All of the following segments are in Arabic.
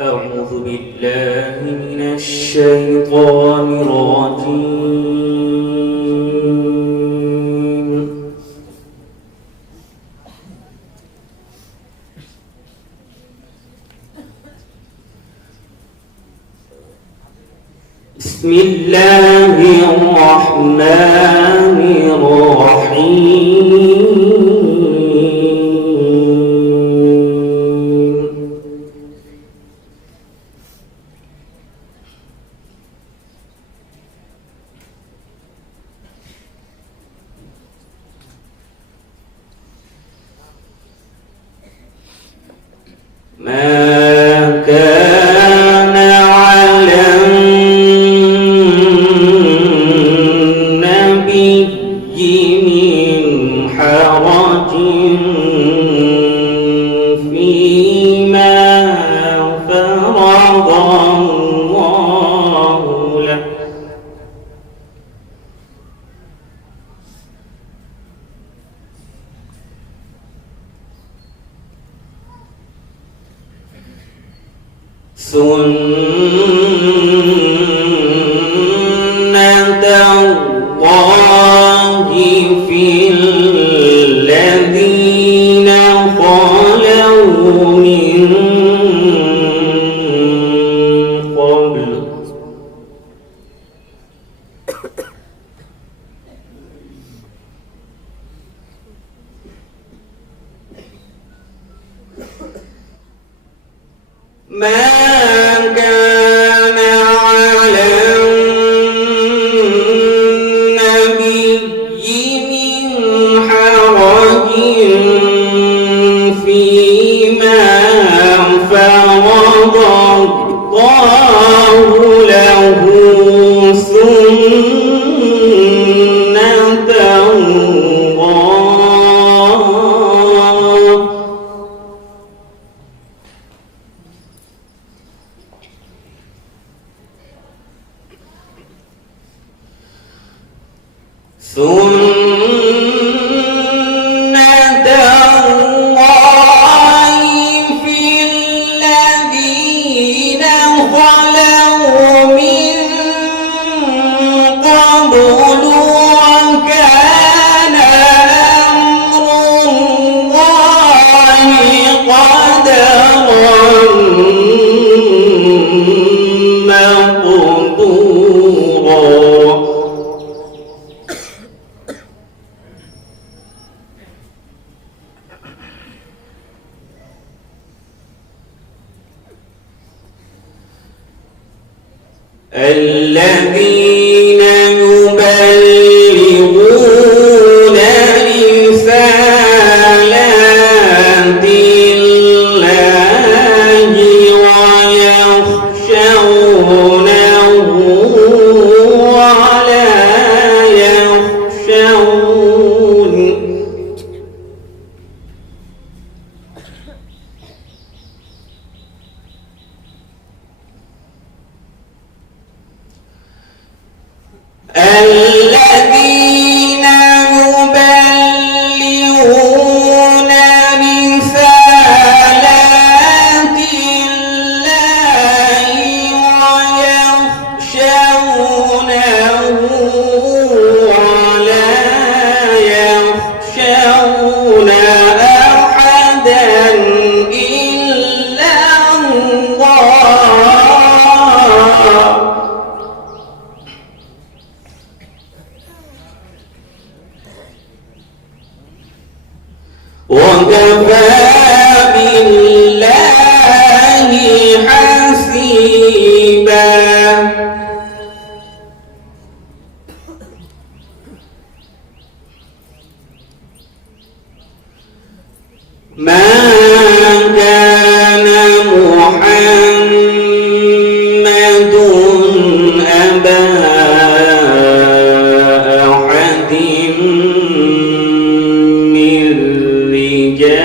أعوذ بالله من الشيطان الرجيم. بسم الله الرحمن الرحيم. ما كان على النبي من حرج فيما فرض الله له، سنة الله في الذين خلوا من قبل، ما كان على النبي من حرج فيما فرض الله له، سنة الله في الذين خلوا من قبل، وكان أمر الله قدرا مقدورا. الذين يبلغون رسالات الله ويخشونه ولا يخشون الذين يبلغون رسالات الله ويخشونه ولا يخشون أحدا إلا الله، وكفى بالله حسيبا. ما كان محمد أبا أحد من رجالكم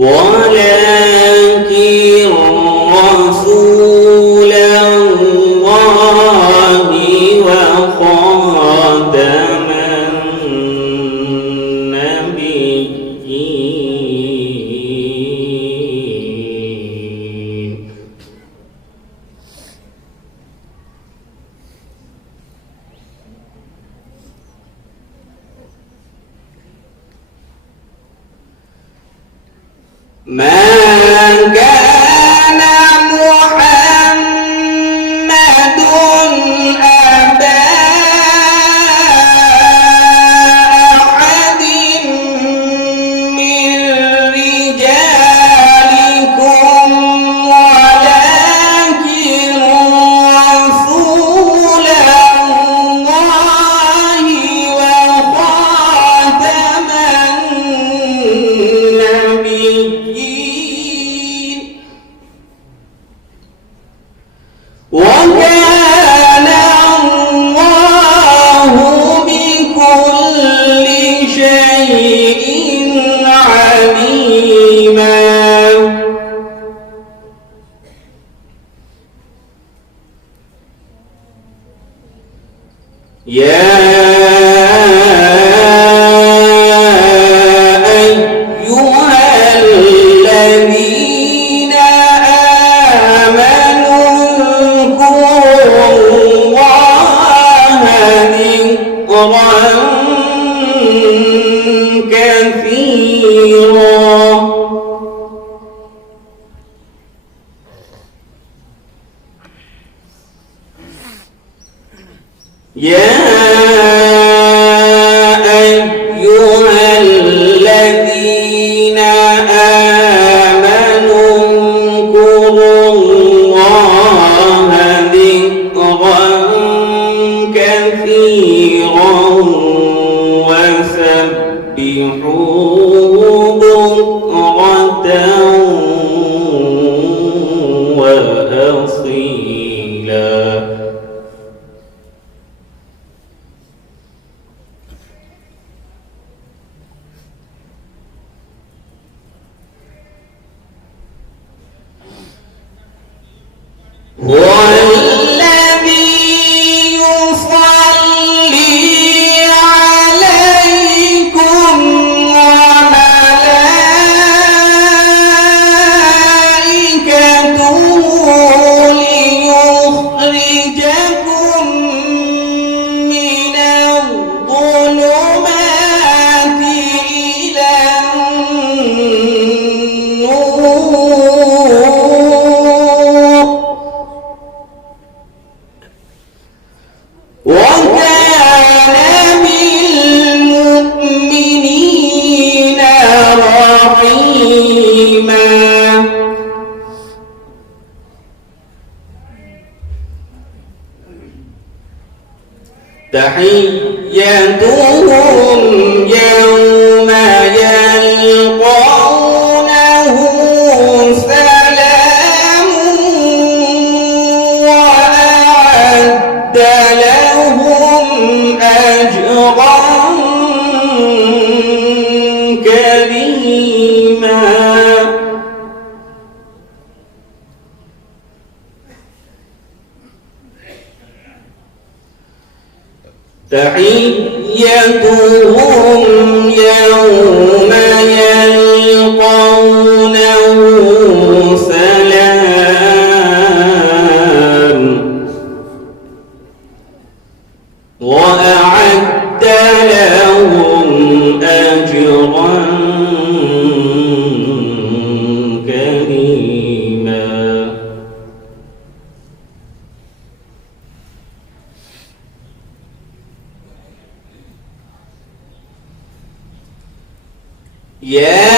ولكن رسول الله ما كان محمد أبا أحد من رجالكم ولكن رسول الله وخاتم النبيين وكان الله بكل شيء عليما يا أيها الذين آمنوا اذكروا الله ذكرا كثيرا يا أيها الذين آمنوا اذكروا الله ذكرا كثيرا وسبحوه بكرة وأصيلا هو الذي يصلي عليكم وملائكته ليخرجكم من الظلمات إلى النور وكان بالمؤمنين رحيما تحيتهم يوم يلقونه سلام وأعد لهم أجرا كريما تحيتهم يوم يلقونه سلام وأعد لهم أجرا كريما يا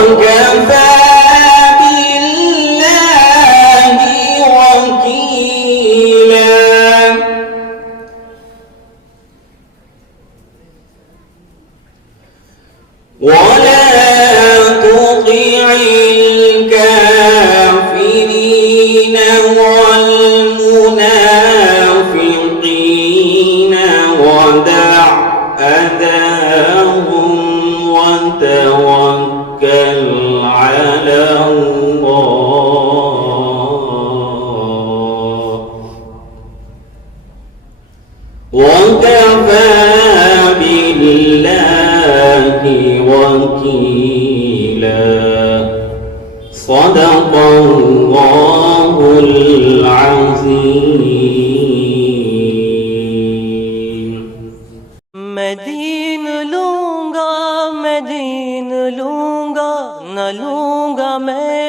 وكفى بالله وكيلا ولا تطع الكافرين والمنافقين ودع أذاهم وتوكل على الله وكفى بالله وكيلا صدق الله العظيم मैं दीन लूंगा, मैं दीन लूंगा, न लूंगा मैं